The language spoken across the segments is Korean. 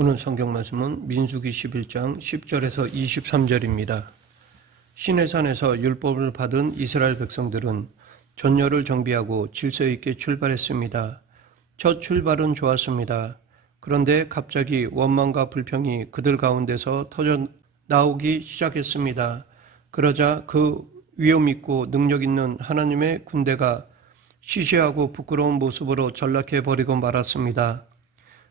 오늘 성경 말씀은 민수기 11장 10절에서 23절입니다. 시내산에서 율법을 받은 이스라엘 백성들은 전열을 정비하고 질서 있게 출발했습니다. 첫 출발은 좋았습니다. 그런데 갑자기 원망과 불평이 그들 가운데서 터져 나오기 시작했습니다. 그러자 그 위엄 있고 능력 있는 하나님의 군대가 시시하고 부끄러운 모습으로 전락해 버리고 말았습니다.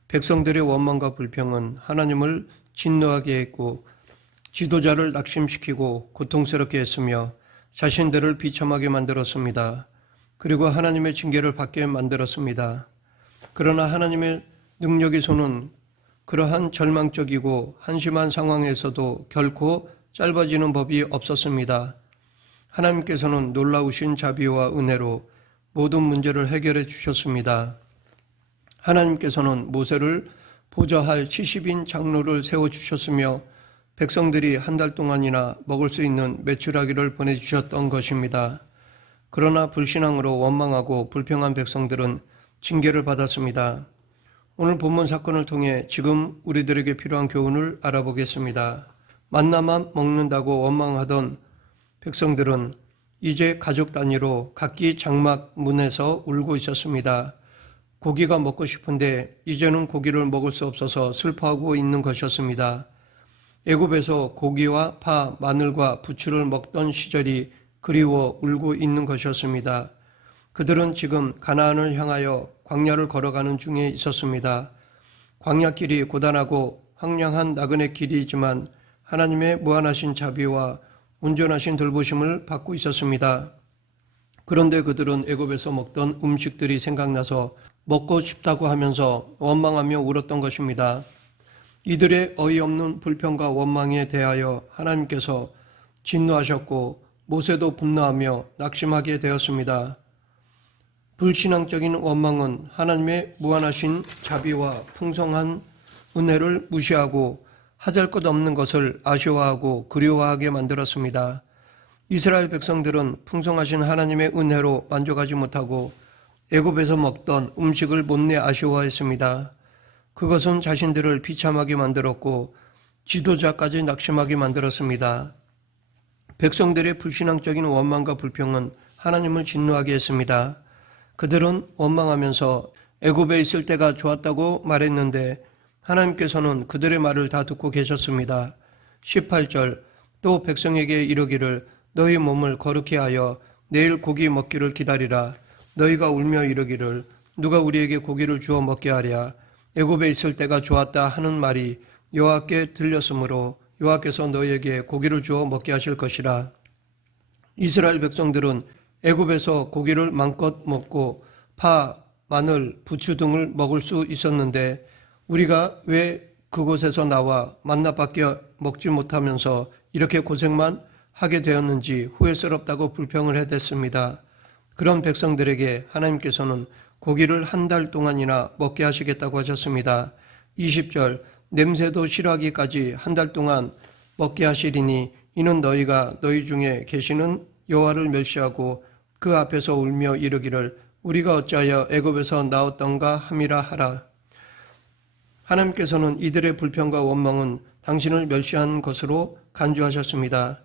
백성들의 원망과 불평은 하나님을 진노하게 했고 지도자를 낙심시키고 고통스럽게 했으며 자신들을 비참하게 만들었습니다. 그리고 하나님의 징계를 받게 만들었습니다. 그러나 하나님의 능력의 손은 그러한 절망적이고 한심한 상황에서도 결코 짧아지는 법이 없었습니다. 하나님께서는 놀라우신 자비와 은혜로 모든 문제를 해결해 주셨습니다. 하나님께서는 모세를 보좌할 70인 장로를 세워주셨으며 백성들이 한 달 동안이나 먹을 수 있는 메추라기를 보내주셨던 것입니다. 그러나 불신앙으로 원망하고 불평한 백성들은 징계를 받았습니다. 오늘 본문 사건을 통해 지금 우리들에게 필요한 교훈을 알아보겠습니다. 만나만 먹는다고 원망하던 백성들은 이제 가족 단위로 각기 장막 문에서 울고 있었습니다. 고기가 먹고 싶은데 이제는 고기를 먹을 수 없어서 슬퍼하고 있는 것이었습니다. 애굽에서 고기와 파, 마늘과 부추를 먹던 시절이 그리워 울고 있는 것이었습니다. 그들은 지금 가나안을 향하여 광야를 걸어가는 중에 있었습니다. 광야길이 고단하고 황량한 나그네 길이지만 하나님의 무한하신 자비와 온전하신 돌보심을 받고 있었습니다. 그런데 그들은 애굽에서 먹던 음식들이 생각나서 먹고 싶다고 하면서 원망하며 울었던 것입니다. 이들의 어이없는 불평과 원망에 대하여 하나님께서 진노하셨고 모세도 분노하며 낙심하게 되었습니다. 불신앙적인 원망은 하나님의 무한하신 자비와 풍성한 은혜를 무시하고 하잘것없는 것을 아쉬워하고 그리워하게 만들었습니다. 이스라엘 백성들은 풍성하신 하나님의 은혜로 만족하지 못하고 애굽에서 먹던 음식을 못내 아쉬워했습니다. 그것은 자신들을 비참하게 만들었고 지도자까지 낙심하게 만들었습니다. 백성들의 불신앙적인 원망과 불평은 하나님을 진노하게 했습니다. 그들은 원망하면서 애굽에 있을 때가 좋았다고 말했는데 하나님께서는 그들의 말을 다 듣고 계셨습니다. 18절 또 백성에게 이르기를 너희 몸을 거룩히 하여 내일 고기 먹기를 기다리라. 너희가 울며 이르기를 누가 우리에게 고기를 주어 먹게 하랴. 애굽에 있을 때가 좋았다 하는 말이 여호와께 들렸으므로 여호와께서 너희에게 고기를 주어 먹게 하실 것이라. 이스라엘 백성들은 애굽에서 고기를 마음껏 먹고 파, 마늘, 부추 등을 먹을 수 있었는데 우리가 왜 그곳에서 나와 만나밖에 먹지 못하면서 이렇게 고생만 하게 되었는지 후회스럽다고 불평을 해댔습니다. 그런 백성들에게 하나님께서는 고기를 한 달 동안이나 먹게 하시겠다고 하셨습니다. 20절 냄새도 싫어하기까지 한 달 동안 먹게 하시리니 이는 너희가 너희 중에 계시는 여호와를 멸시하고 그 앞에서 울며 이르기를 우리가 어찌하여 애굽에서 나왔던가 함이라 하라. 하나님께서는 이들의 불평과 원망은 당신을 멸시한 것으로 간주하셨습니다.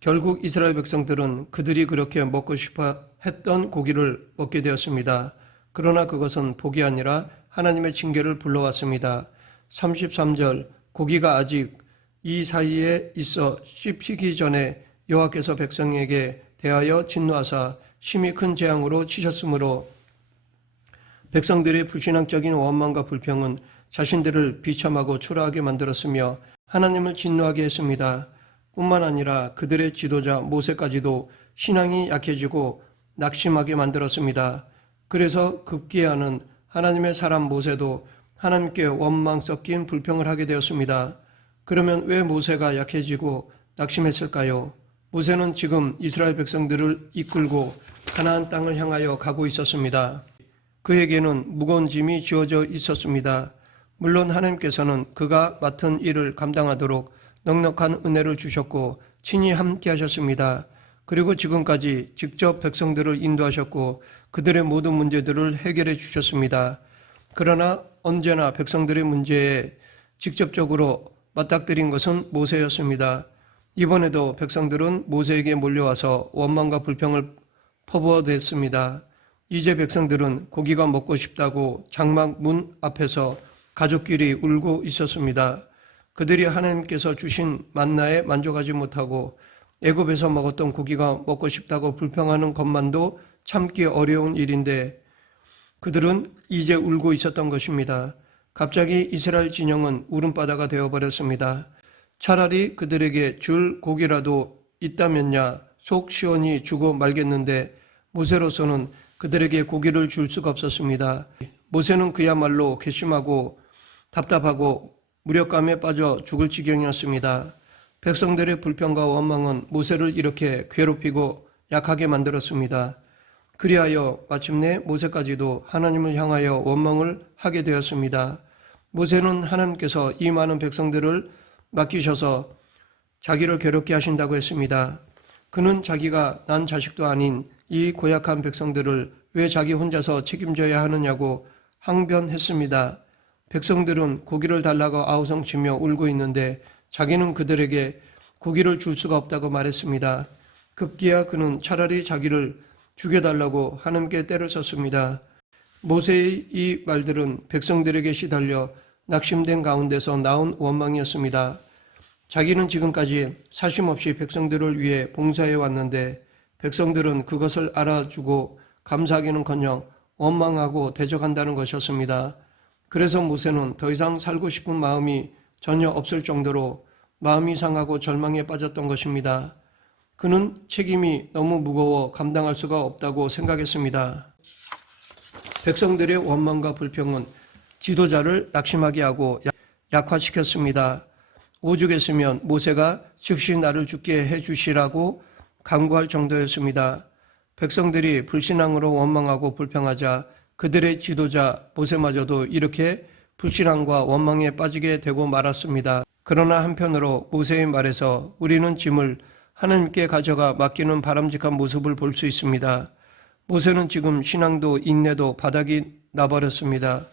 결국 이스라엘 백성들은 그들이 그렇게 먹고 싶어 했던 고기를 먹게 되었습니다. 그러나 그것은 복이 아니라 하나님의 징계를 불러왔습니다. 33절 고기가 아직 이 사이에 있어 씹히기 전에 여호와께서 백성에게 대하여 진노하사 심히 큰 재앙으로 치셨으므로 백성들의 불신앙적인 원망과 불평은 자신들을 비참하고 초라하게 만들었으며 하나님을 진노하게 했습니다. 뿐만 아니라 그들의 지도자 모세까지도 신앙이 약해지고 낙심하게 만들었습니다. 그래서 급기야는 하나님의 사람 모세도 하나님께 원망 섞인 불평을 하게 되었습니다. 그러면 왜 모세가 약해지고 낙심했을까요? 모세는 지금 이스라엘 백성들을 이끌고 가나안 땅을 향하여 가고 있었습니다. 그에게는 무거운 짐이 지어져 있었습니다. 물론 하나님께서는 그가 맡은 일을 감당하도록 넉넉한 은혜를 주셨고 친히 함께 하셨습니다. 그리고 지금까지 직접 백성들을 인도하셨고 그들의 모든 문제들을 해결해 주셨습니다. 그러나 언제나 백성들의 문제에 직접적으로 맞닥뜨린 것은 모세였습니다. 이번에도 백성들은 모세에게 몰려와서 원망과 불평을 퍼부어댔습니다. 이제 백성들은 고기가 먹고 싶다고 장막 문 앞에서 가족끼리 울고 있었습니다. 그들이 하나님께서 주신 만나에 만족하지 못하고 애굽에서 먹었던 고기가 먹고 싶다고 불평하는 것만도 참기 어려운 일인데 그들은 이제 울고 있었던 것입니다. 갑자기 이스라엘 진영은 울음바다가 되어버렸습니다. 차라리 그들에게 줄 고기라도 있다면야 속 시원히 주고 말겠는데 모세로서는 그들에게 고기를 줄 수가 없었습니다. 모세는 그야말로 괘씸하고 답답하고 무력감에 빠져 죽을 지경이었습니다. 백성들의 불평과 원망은 모세를 이렇게 괴롭히고 약하게 만들었습니다. 그리하여 마침내 모세까지도 하나님을 향하여 원망을 하게 되었습니다. 모세는 하나님께서 이 많은 백성들을 맡기셔서 자기를 괴롭게 하신다고 했습니다. 그는 자기가 난 자식도 아닌 이 고약한 백성들을 왜 자기 혼자서 책임져야 하느냐고 항변했습니다. 백성들은 고기를 달라고 아우성치며 울고 있는데 자기는 그들에게 고기를 줄 수가 없다고 말했습니다. 급기야 그는 차라리 자기를 죽여달라고 하나님께 때를 썼습니다. 모세의 이 말들은 백성들에게 시달려 낙심된 가운데서 나온 원망이었습니다. 자기는 지금까지 사심없이 백성들을 위해 봉사해 왔는데 백성들은 그것을 알아주고 감사하기는커녕 원망하고 대적한다는 것이었습니다. 그래서 모세는 더 이상 살고 싶은 마음이 전혀 없을 정도로 마음이 상하고 절망에 빠졌던 것입니다. 그는 책임이 너무 무거워 감당할 수가 없다고 생각했습니다. 백성들의 원망과 불평은 지도자를 낙심하게 하고 약화시켰습니다. 오죽했으면 모세가 즉시 나를 죽게 해주시라고 간구할 정도였습니다. 백성들이 불신앙으로 원망하고 불평하자 그들의 지도자 모세마저도 이렇게 불신앙과 원망에 빠지게 되고 말았습니다. 그러나 한편으로 모세의 말에서 우리는 짐을 하나님께 가져가 맡기는 바람직한 모습을 볼 수 있습니다. 모세는 지금 신앙도 인내도 바닥이 나버렸습니다.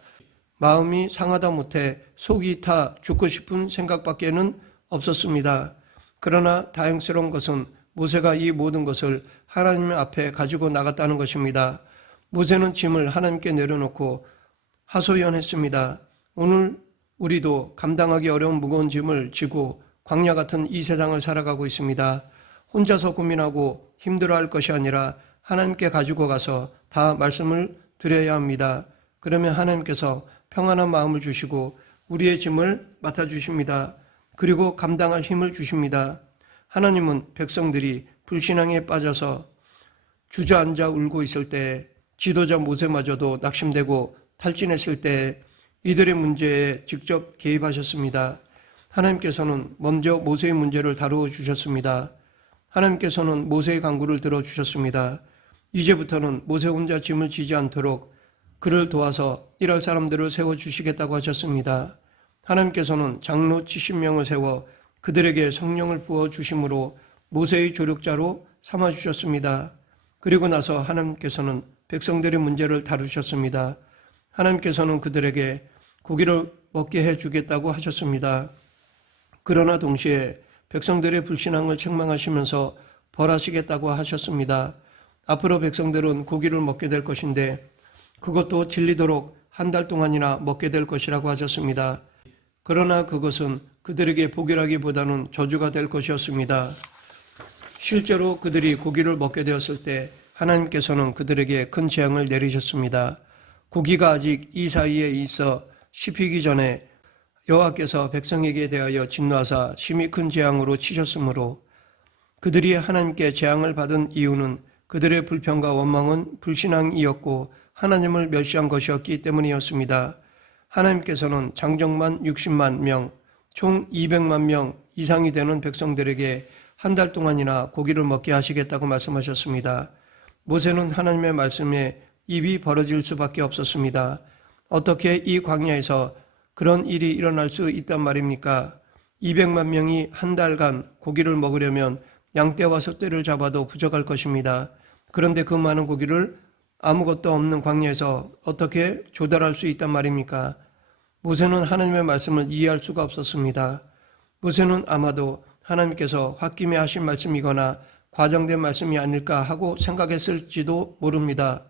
마음이 상하다 못해 속이 타 죽고 싶은 생각밖에는 없었습니다. 그러나 다행스러운 것은 모세가 이 모든 것을 하나님 앞에 가지고 나갔다는 것입니다. 모세는 짐을 하나님께 내려놓고 하소연했습니다. 오늘 우리도 감당하기 어려운 무거운 짐을 지고 광야 같은 이 세상을 살아가고 있습니다. 혼자서 고민하고 힘들어할 것이 아니라 하나님께 가지고 가서 다 말씀을 드려야 합니다. 그러면 하나님께서 평안한 마음을 주시고 우리의 짐을 맡아주십니다. 그리고 감당할 힘을 주십니다. 하나님은 백성들이 불신앙에 빠져서 주저앉아 울고 있을 때 지도자 모세마저도 낙심되고 탈진했을 때 이들의 문제에 직접 개입하셨습니다. 하나님께서는 먼저 모세의 문제를 다루어 주셨습니다. 하나님께서는 모세의 간구를 들어주셨습니다. 이제부터는 모세 혼자 짐을 지지 않도록 그를 도와서 일할 사람들을 세워주시겠다고 하셨습니다. 하나님께서는 장로 70명을 세워 그들에게 성령을 부어주심으로 모세의 조력자로 삼아주셨습니다. 그리고 나서 하나님께서는 백성들의 문제를 다루셨습니다. 하나님께서는 그들에게 고기를 먹게 해주겠다고 하셨습니다. 그러나 동시에 백성들의 불신앙을 책망하시면서 벌하시겠다고 하셨습니다. 앞으로 백성들은 고기를 먹게 될 것인데 그것도 질리도록 한 달 동안이나 먹게 될 것이라고 하셨습니다. 그러나 그것은 그들에게 복이라기보다는 저주가 될 것이었습니다. 실제로 그들이 고기를 먹게 되었을 때 하나님께서는 그들에게 큰 재앙을 내리셨습니다. 고기가 아직 이 사이에 있어 씹히기 전에 여호와께서 백성에게 대하여 진노하사 심히 큰 재앙으로 치셨으므로 그들이 하나님께 재앙을 받은 이유는 그들의 불평과 원망은 불신앙이었고 하나님을 멸시한 것이었기 때문이었습니다. 하나님께서는 장정만 60만 명, 총 200만 명 이상이 되는 백성들에게 한 달 동안이나 고기를 먹게 하시겠다고 말씀하셨습니다. 모세는 하나님의 말씀에 입이 벌어질 수밖에 없었습니다. 어떻게 이 광야에서 그런 일이 일어날 수 있단 말입니까? 200만 명이 한 달간 고기를 먹으려면 양떼와 숫떼를 잡아도 부족할 것입니다. 그런데 그 많은 고기를 아무것도 없는 광야에서 어떻게 조달할 수 있단 말입니까? 모세는 하나님의 말씀을 이해할 수가 없었습니다. 모세는 아마도 하나님께서 홧김에 하신 말씀이거나 과장된 말씀이 아닐까 하고 생각했을지도 모릅니다.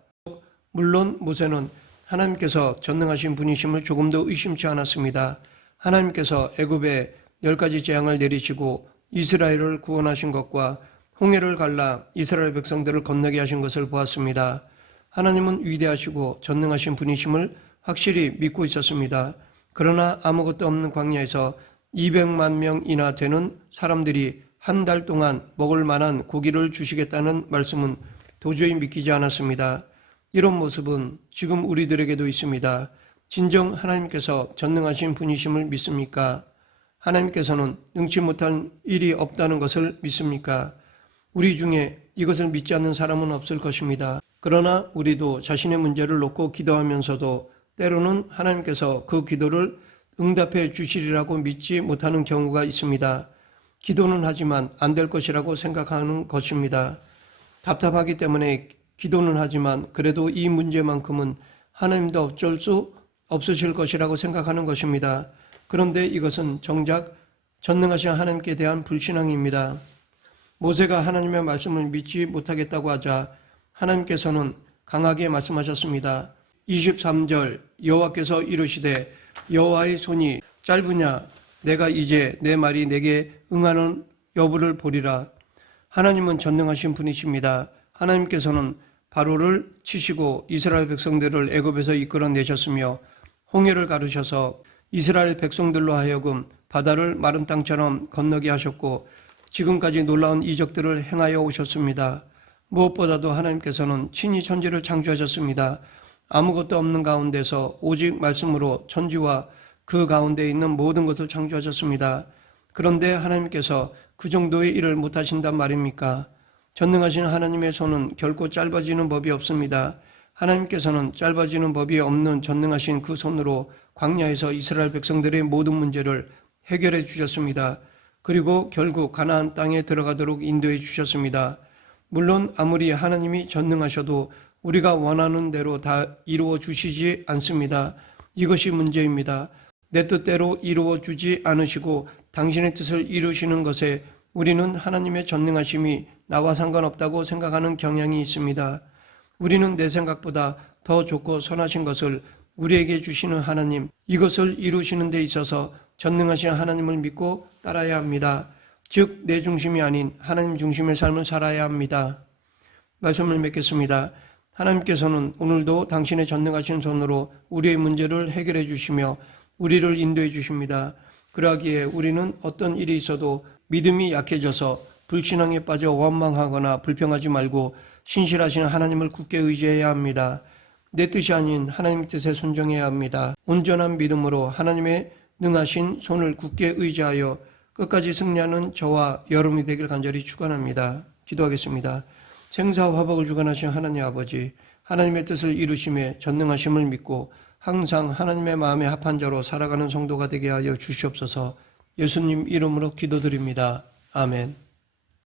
물론 모세는 하나님께서 전능하신 분이심을 조금도 의심치 않았습니다. 하나님께서 애굽에 10가지 재앙을 내리시고 이스라엘을 구원하신 것과 홍해를 갈라 이스라엘 백성들을 건너게 하신 것을 보았습니다. 하나님은 위대하시고 전능하신 분이심을 확실히 믿고 있었습니다. 그러나 아무것도 없는 광야에서 200만 명이나 되는 사람들이 한 달 동안 먹을 만한 고기를 주시겠다는 말씀은 도저히 믿기지 않았습니다. 이런 모습은 지금 우리들에게도 있습니다. 진정 하나님께서 전능하신 분이심을 믿습니까? 하나님께서는 능치 못할 일이 없다는 것을 믿습니까? 우리 중에 이것을 믿지 않는 사람은 없을 것입니다. 그러나 우리도 자신의 문제를 놓고 기도하면서도 때로는 하나님께서 그 기도를 응답해 주시리라고 믿지 못하는 경우가 있습니다. 기도는 하지만 안 될 것이라고 생각하는 것입니다. 답답하기 때문에 기도는 하지만 그래도 이 문제만큼은 하나님도 어쩔 수 없으실 것이라고 생각하는 것입니다. 그런데 이것은 정작 전능하신 하나님께 대한 불신앙입니다. 모세가 하나님의 말씀을 믿지 못하겠다고 하자 하나님께서는 강하게 말씀하셨습니다. 23절 여호와께서 이르시되 여호와의 손이 짧으냐 내가 이제 내 말이 내게 응하는 여부를 보리라. 하나님은 전능하신 분이십니다. 하나님께서는 바로를 치시고 이스라엘 백성들을 애굽에서 이끌어내셨으며 홍해를 가르셔서 이스라엘 백성들로 하여금 바다를 마른 땅처럼 건너게 하셨고 지금까지 놀라운 이적들을 행하여 오셨습니다. 무엇보다도 하나님께서는 친히 천지를 창조하셨습니다. 아무것도 없는 가운데서 오직 말씀으로 천지와 그 가운데 있는 모든 것을 창조하셨습니다. 그런데 하나님께서 그 정도의 일을 못하신단 말입니까? 전능하신 하나님의 손은 결코 짧아지는 법이 없습니다. 하나님께서는 짧아지는 법이 없는 전능하신 그 손으로 광야에서 이스라엘 백성들의 모든 문제를 해결해 주셨습니다. 그리고 결국 가나안 땅에 들어가도록 인도해 주셨습니다. 물론 아무리 하나님이 전능하셔도 우리가 원하는 대로 다 이루어 주시지 않습니다. 이것이 문제입니다. 내 뜻대로 이루어 주지 않으시고 당신의 뜻을 이루시는 것에 우리는 하나님의 전능하심이 나와 상관없다고 생각하는 경향이 있습니다. 우리는 내 생각보다 더 좋고 선하신 것을 우리에게 주시는 하나님, 이것을 이루시는 데 있어서 전능하신 하나님을 믿고 따라야 합니다. 즉, 내 중심이 아닌 하나님 중심의 삶을 살아야 합니다. 말씀을 맺겠습니다. 하나님께서는 오늘도 당신의 전능하신 손으로 우리의 문제를 해결해 주시며 우리를 인도해 주십니다. 그러기에 우리는 어떤 일이 있어도 믿음이 약해져서 불신앙에 빠져 원망하거나 불평하지 말고 신실하신 하나님을 굳게 의지해야 합니다. 내 뜻이 아닌 하나님의 뜻에 순종해야 합니다. 온전한 믿음으로 하나님의 능하신 손을 굳게 의지하여 끝까지 승리하는 저와 여러분이 되길 간절히 축원합니다. 기도하겠습니다. 생사화복을 주관하신 하나님 아버지, 하나님의 뜻을 이루심에 전능하심을 믿고 항상 하나님의 마음에 합한 자로 살아가는 성도가 되게 하여 주시옵소서. 예수님 이름으로 기도드립니다. 아멘.